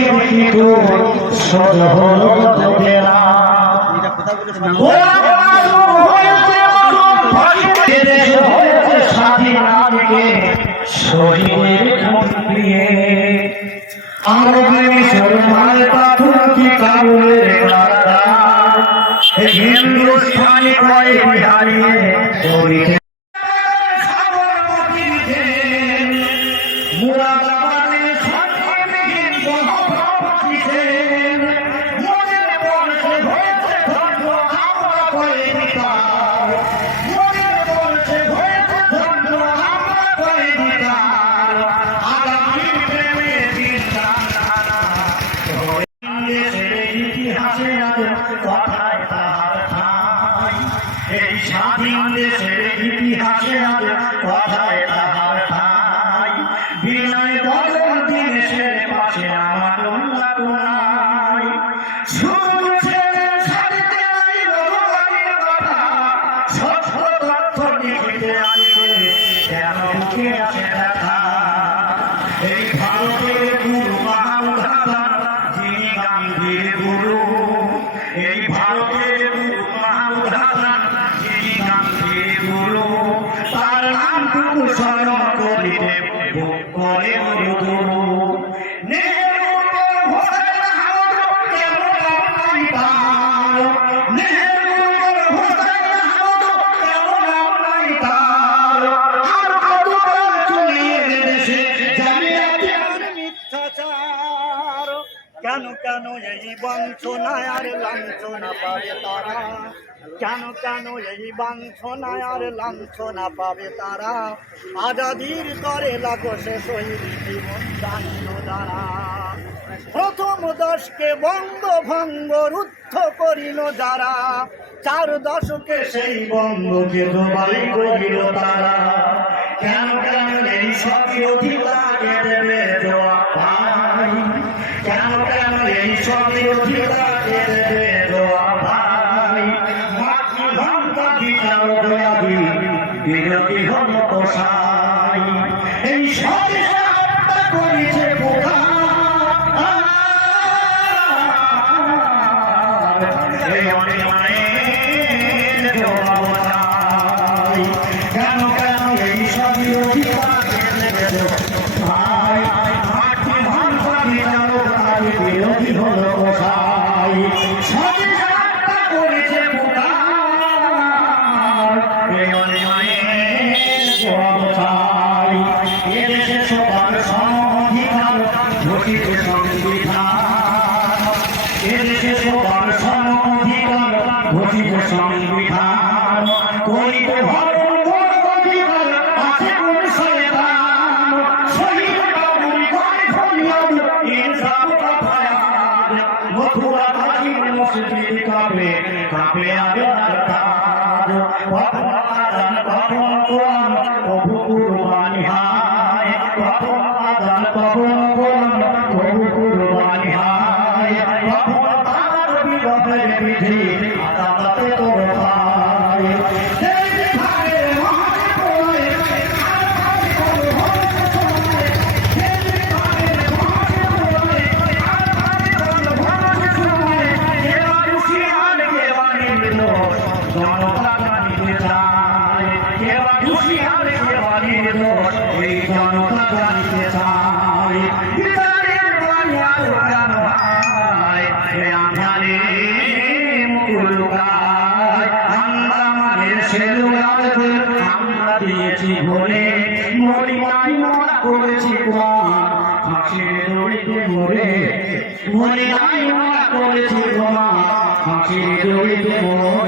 কিন্তু সহ্য হবে না। স্বাধীন নারীকে শহীদের খুন দিয়ে হিন্দুস্তানি হারিয়ে এই স্বাধীন দেশের ইতিহাসে আজ কথায় তাহার ঠাই বিনয় বদল দেশের পাশে আমার নাই শুনছে ছাড়তে নাই ভগবানের কথা সত্য তথ্য লিখতে আসে কেন মুখে আসে দেখা এই ভারতের গুরু মহাউদাতা যিনি গান্ধীর গুরু এই ভারতের গুরু মহাউদাতা যিনি গান্ধীর গুরু তার নাম টুকু স্মরণ করিতে করে গুরু কেন কেন এই বঞ্চনায় আর লাঞ্ছনা পাবে তারা কেন কেন এই বঞ্চনায় আর লাঞ্ছনা পাবে তারা আজাদির তরে লাগছে শহীদ জীবন জানিল যারা প্রথম দশকে বঙ্গভঙ্গ রুদ্ধ করিল যারা 4 দশকে সেই বঙ্গকে জবাই করিল তারা কেন কেন এই সব অধিকারে দেবে জবাব ভাই কেন কেন এই সব অধিকারে দেবে জবাব ভাই মাটি ভাঙা বিচার দয়াবি বিরোধী হল কসাই এই সব হত্যা করেছে পোকা এই অনেক মায়ের জবাব চাই কেন কেন এই সব অধিকারে দেবে ভাই মাটি ভাঙা বিচার বিরোধী হল কোথায় সবই হত্যা করেছে পোকা এই অন্যায়ের জবাব চাই এদেশে সবার সম-অধিকার ঘোষিত সংবিধান এদেশে সবার সম-অধিকার ঘোষিত সংবিধান করিতে ভরণ অধিকার আছে কোন শয়তান শহীদ বাবুল গণফরিয়াদ ইনসাফ মথুরা কাশীর মসজিদ কাঁপে কাঁপে আল্লাহর কাজ কখন আযান কখন কোরআন কবু কুরবানি হায় কখন আযান কখন কোরআন কবু কুরবানি হায় কখন তার বিরোধের বিধি আদালতে তোর ভাই জনতা জানিতে চায় কেবা হুঁশিয়ার কেবারির দোষ এই জনতা জানিতে চায় বিচারের বানিয়ার কেন হয় এ আধারে মুকুল লুকায় আমরা মানের সে লুকাতে আমরা দিয়েছি ভরে মরি নাই মরা করেছি প্রমাণ ফাঁসির দড়িতে মরে মরি নাই মরা করেছি প্রমাণ ফাঁসির দড়িতে মরে